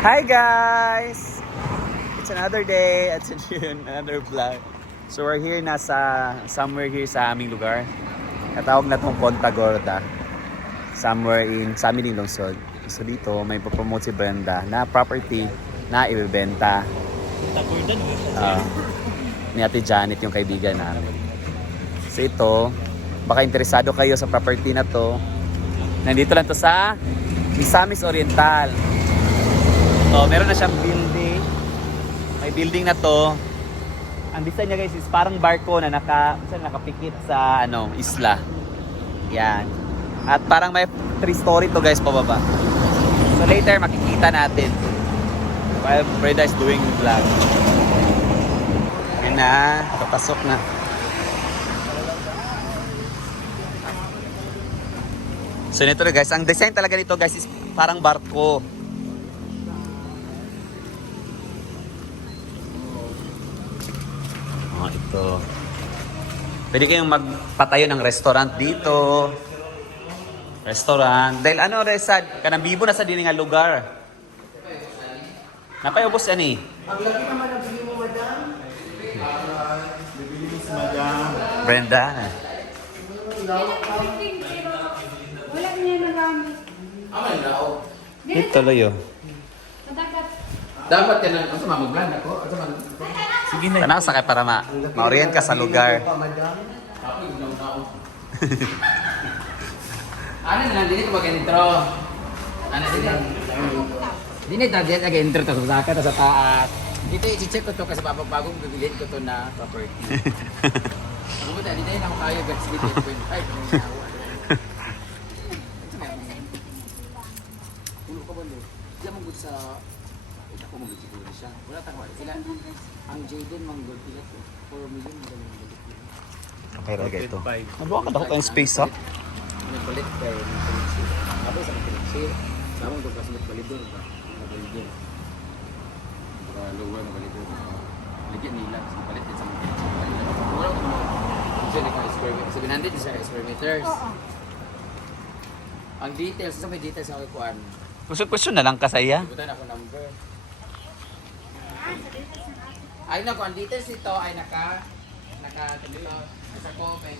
Hi guys! It's another day at another vlog. So we're here somewhere here sa aming lugar. Katawag na itong Ponta Gorda. Somewhere sa amin yung lungsod. So dito may promote si Brenda na property na ibebenta. Ponta Gorda Ni Ate Janet yung kaibigan namin. So ito, baka interesado kayo sa property na to. Nandito lang to sa Misamis Oriental. So, meron na siyang building. May building na to. Ang design niya guys is parang barko na nakapikit sa isla. Yan. At parang may 3-story to guys pababa. So later makikita natin while Brenda is doing vlog. Yan na, papasok na. So nito na guys, ang design talaga nito guys is parang barko. Ito. Pwede kayong magpatayo ng restaurant dito. Restaurant. Dahil Resad, kanang bibo na sa dini nga lugar. Napayubos yan eh. Ang laki naman ang bili mo, madam. Bibili mo si Madam. Brenda. Wala niya nagamit. Aman daw. Ito tuloy yun. Madagat. Dapat yan ang sa mamaglan ako. Sige na. Tanang sakay para ma-orient ka sa lugar. Ako yung nauna. Ano na, dili ko mag-intro. Ano din? Dili ta diyan nag-intro to sa saka sa taas. Dito i-check ko to kasi bagong bibilhin ko to na property. Ako ba dito na ako kayo guys dito 2.5. Pulo ka ba lo? Diyan mo sa ako mo siguro siya. Wala ta ko. Ang Jaden manggol pila to. 4 million magaling balik. Okay, ragay ito. Nabuha ka dako tayong space ha? Nagpalit kayo ng piniksi. Tapos ang piniksi, sama mo kasi nagpalidor ba? Nagpalit para lower na balidor. Ligyan nila, kasi nagpalit din sa mga piniksi. Wala ko mo. Kasi naka-square meter. 700 is square meters. Ang details, sa may details ako kuhaan. Question na lang ka sa iya. Ibutan ako number. Ay na ko, ang details nito ay nasa comment,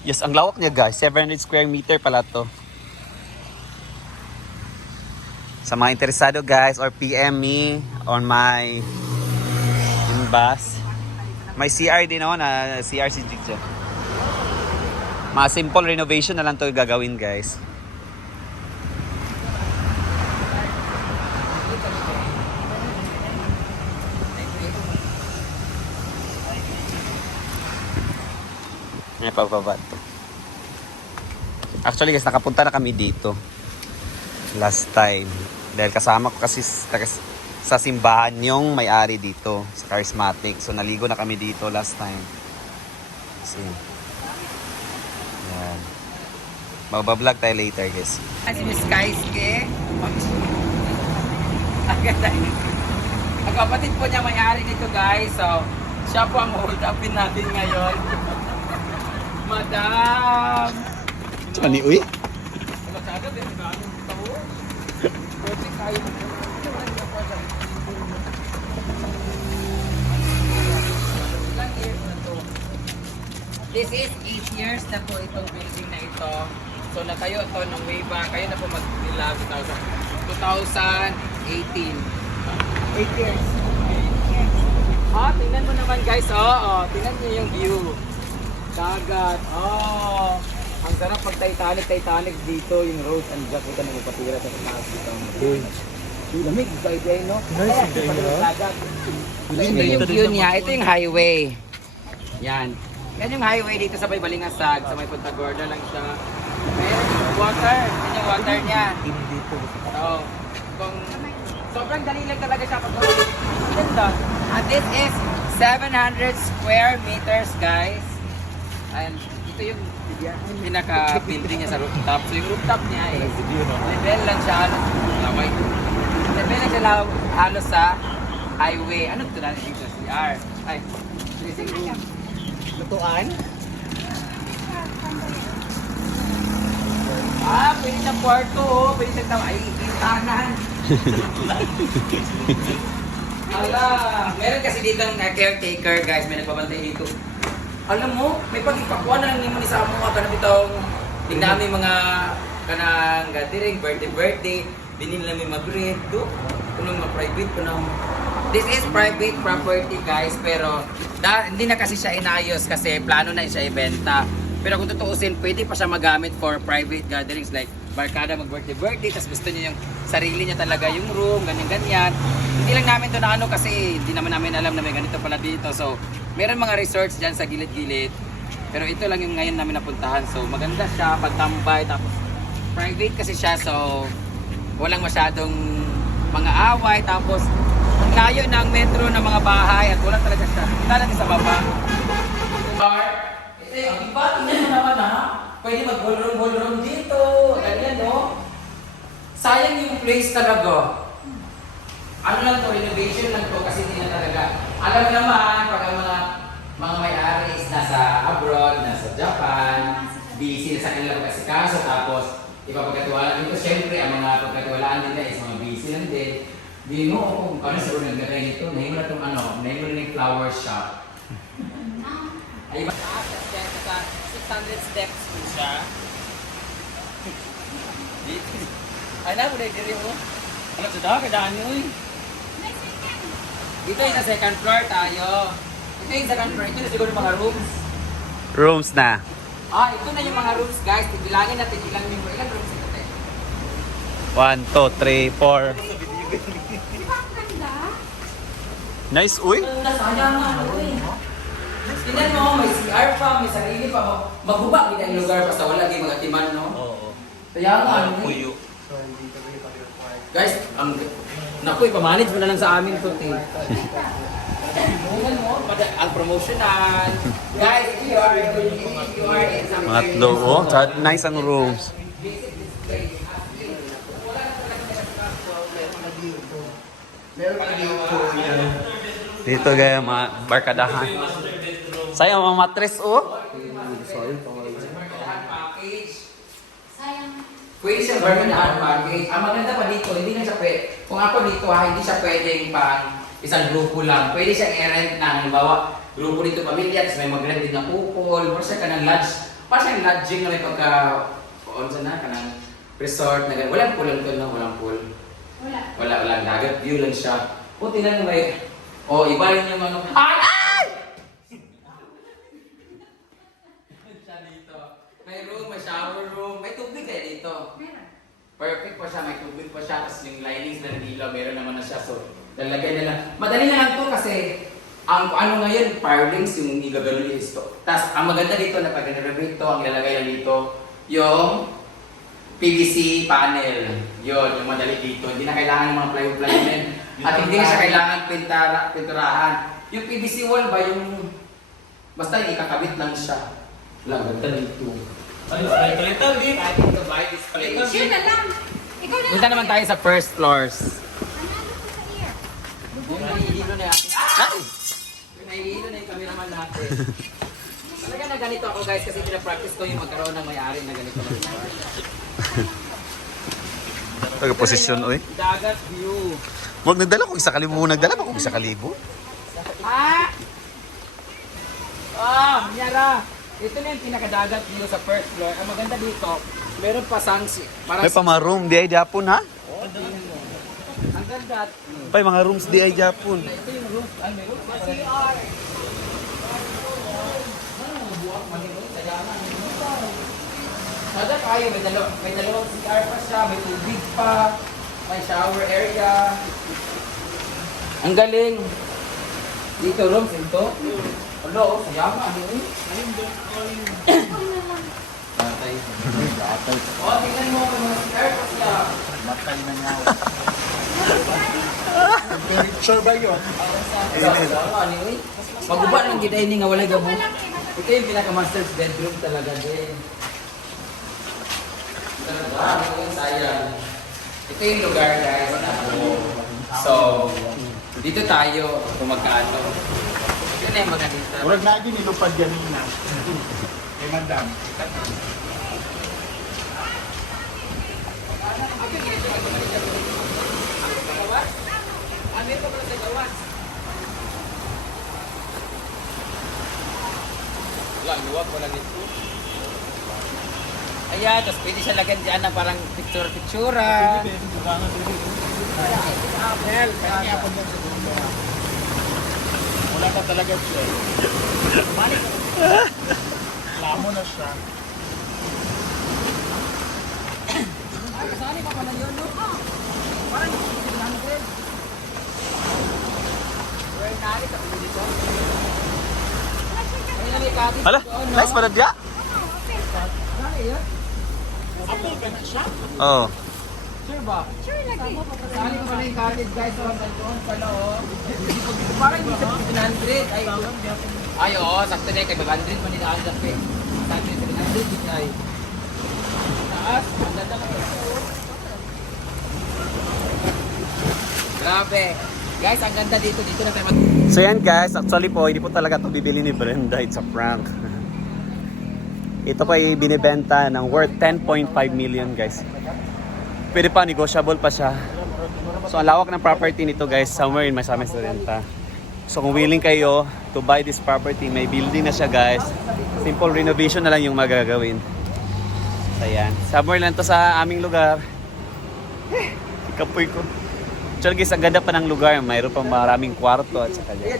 Yes, ang lawak niya guys. 700 square meter pala to. Sa mga interesado guys or PM me on my inbox. May CR din ako na CR si Jigja. Mga simple renovation na lang to gagawin guys. May pagbaba to. Actually guys, nakapunta na kami dito last time. Dahil kasama ko kasi sa simbahan yung may-ari dito sa Charismatic. So naligo na kami dito last time. Kasi yan. Magbablog tayo later guys. Si Miss Kaiske. Ang kapatid po niya may-ari nito guys. So, siya po ang hold upin natin ngayon. Madam! Ani uy? Magkagad din ba? Project tayo. Ilang years na to? This is 8 years na po itong building na ito. So natayo ito nung way back. Kayo na po mag-nila 2018. 8 years. Tingnan mo naman guys. Tingnan niyo yung view. Dagat. Ang sarap pag Titanic dito, yung Rose and Jack, ito na magpatira sa taas dito. Lamig, day, no? Nice day, no? Ito yung view niya, ito yung highway. Yan. Yan yung highway dito sa may Balingasag, sa may Punta Gorda lang siya. Meron yung water, yan yung water niya. So, sobrang dali lang talaga siya pag ganda. And this is 700 square meters, guys. And ito yung pinaka-building niya sa rooftop. So yung rooftop niya is level lang siya halos laway. Level lang siya halos sa highway. Ano ito natin dito? CR. Ay, dressing room. Lutuan? Pwede siyang kwarto. Pwede siyang ay, tahanan. Ala, meron kasi dito ang caretaker guys, may nagpabantay dito. Alam mo, may pag-ipakuha na lang ni mo ni sa amo ka na bitong tingnan may mga kanang gathering, birthday, dinin lang may mag-read do. Kung mga private ko na. This is private property guys, pero hindi na kasi siya inayos kasi plano na siya ibenta. Pero kung tutuusin, pwede pa siya magamit for private gatherings like barkada mag-birthday, tapos gusto niya yung sarili niya talaga yung room, ganyan-ganyan. Hindi lang namin to na ano kasi hindi naman namin alam na may ganito pala dito. So, meron mga resorts dyan sa gilid-gilid. Pero ito lang yung ngayon namin napuntahan. So, maganda siya, pagtambay, tapos private kasi siya. So, walang masyadong mga away, tapos ang layo ng metro ng mga bahay at wala talaga siya. Talaga sa baba. Bar, ito yung iba, tingnan mo naman ha. Pwede mag-ballroom dito. Ganyan no. Sayang yung place talaga. Ano lang to, renovation lang to kasi hindi na talaga. Alam mo naman, pag ang mga may-ari is nasa abroad, nasa Japan, busy na sa kanilang pag-asikaso, tapos ipapagkatiwala dito. Siyempre, ang mga pagkatiwalaan nila is mga busy lang din. Di mo, kung paano siguro nagkakay nito, nahin mo na itong nahin mo na yung flower shop. Ay, ba? Sa 600 steps po siya. Ay na, muna yung mo. Ano sa daw, kadaan nyo eh. Dito yung sa second floor tayo. Ito yung second floor, ito na siguro mga rooms. Rooms na. Ito na yung mga rooms guys. Bilangin natin ilang member. Ilang rooms ito tayo? 1, 2, 3, 4. Di ba ang ganda? Nice, uy. Sayang nga, uy. Tingnan mo, may CR pa, may sarili pa. Maghubak din ang lugar basta wala din mga timan, no? Oo. Kaya nga, ano eh. Puyo. Guys, naku, ipamanage mo na lang sa amin ito, eh. Tingnan mo, ang promotional. Guys, if you are in some Mga tlo, oh. Nice ang rooms. visit this place. Dito gaya mga barkadahan. Sayang mga matres, oh. Package. Sayang. Pwede siyang barkadahan package. Ang maganda pa dito, hindi na siya pwede. Kung ako dito hindi siya pwedeng pang isang grupo lang. Pwede siyang i-rent na, halimbawa, grupo dito pamilya, tapos may mag-rent din na kupol, para siya ka ng lodge. Para siyang lodging na may pagka, onsa na, ka ng resort na gano'n. Walang pool lang ito, no? Walang pool. Wala. Wala, dagat view lang siya. O, tingnan mo may, iba rin yung ano. Ay! Siya dito. May room, may shower room, may tubig kaya dito. Meron. Perfect pa siya, may tubig pa siya, tapos yung linings na ilaw, meron naman na siya. So, lalagay na lang. Madali na lang to kasi ang ano ngayon, firelings yung igagano yung isto. Tapos, ang maganda dito na pag-renovate to, ang lalagay lang dito, yung PVC panel. Yun, yung madali dito. Hindi na kailangan ng mga plywood. At hindi na siya kailangan pinturahan. Yung PVC wall ba, yung basta yung ikakabit lang siya. Lang, ganda dito. Ay, play-play din. I need to buy this place. Yun na lang. Ikaw na lang. Punta naman tayo sa first floors. Ano ko sa ear? Yung nahihilo na natin. Ay! Yung nahihilo na yung cameraman natin. Talaga na ganito ako guys kasi pinapractice ko yung magkaroon ng may-ari na ganito. Pagka-posisyon, uy. Dagat view. Huwag nagdala kung isa kalibo. Nagdala ba kung isa kalibo? Miyara! Ito na yung pinakadagat view sa first floor. Ang maganda dito, meron pa sangsi. Parang May pa mga room di ay Japon, ha? ang ganda. Pay mga rooms di ay Japon. Ito yung roof. Ay, may roof. CR. Sada kayo, may dalawang CR pa siya, may tubig pa, may shower area. Ang galing. Dito rooms ito. Hello, sayama. Ano yun? Tingnan mo, may mga CR pa siya. Matay na nga. Sure ba yun? Maguba ng gidainin nga wala gabo. Ito yung pinaka-master's bedroom talaga din. Talaga, yung sayang. Ito yung lugar guys. So, dito tayo kung magkano. Ito na yung magandita. Urag na din nilupad yan na. Eh, madam. Luwag, walang ito. Ayan, tapos pwede siya lagyan dyan ng parang picture-pictura. Well, kaya ako lang sa dulo. Wala pa talaga siya. Lamo na siya. Ay, kasali pa pala yun, no? Parang 700. Where nari, tapos dito. Ayun na may cottage Hala, doon, no? nice pala diya. Sali yun? Apple ka na siya? Oh. Sure ba? Sure lagi. Sali ko pala yung cottage, guys. So, hanggang doon pala, oh. Parang hindi sa 700. Ay, oo, sakto na. Kay 500 man nila ang dapat. 700, hindi ay. Taas, ang ganda ka. Grabe. Guys, ang ganda dito. Dito na tayo So yan guys, actually po, hindi po talaga ito bibili ni Brenda. It's a prank. Ito po ay binibenta ng worth 10.5 million guys. Pwede pa, negotiable pa siya. So ang lawak ng property nito guys, somewhere in Misamis Oriental. So kung willing kayo to buy this property, may building na siya guys. Simple renovation na lang yung magagawin. Ayan, somewhere lang to sa aming lugar. Ikapoy ko. Actually guys, ang ganda pa ng lugar. Mayroon pa maraming kwarto at saka yan.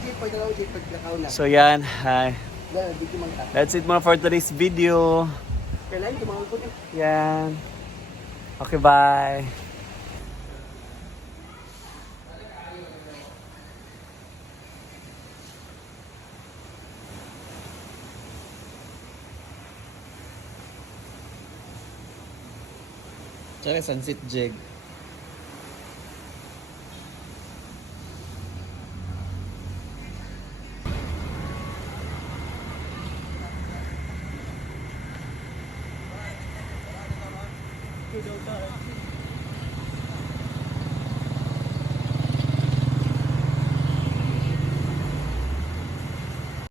So yan, that's it muna for today's video. Yan. Okay, bye. Tsaka sunset jig. Ito daw tayo.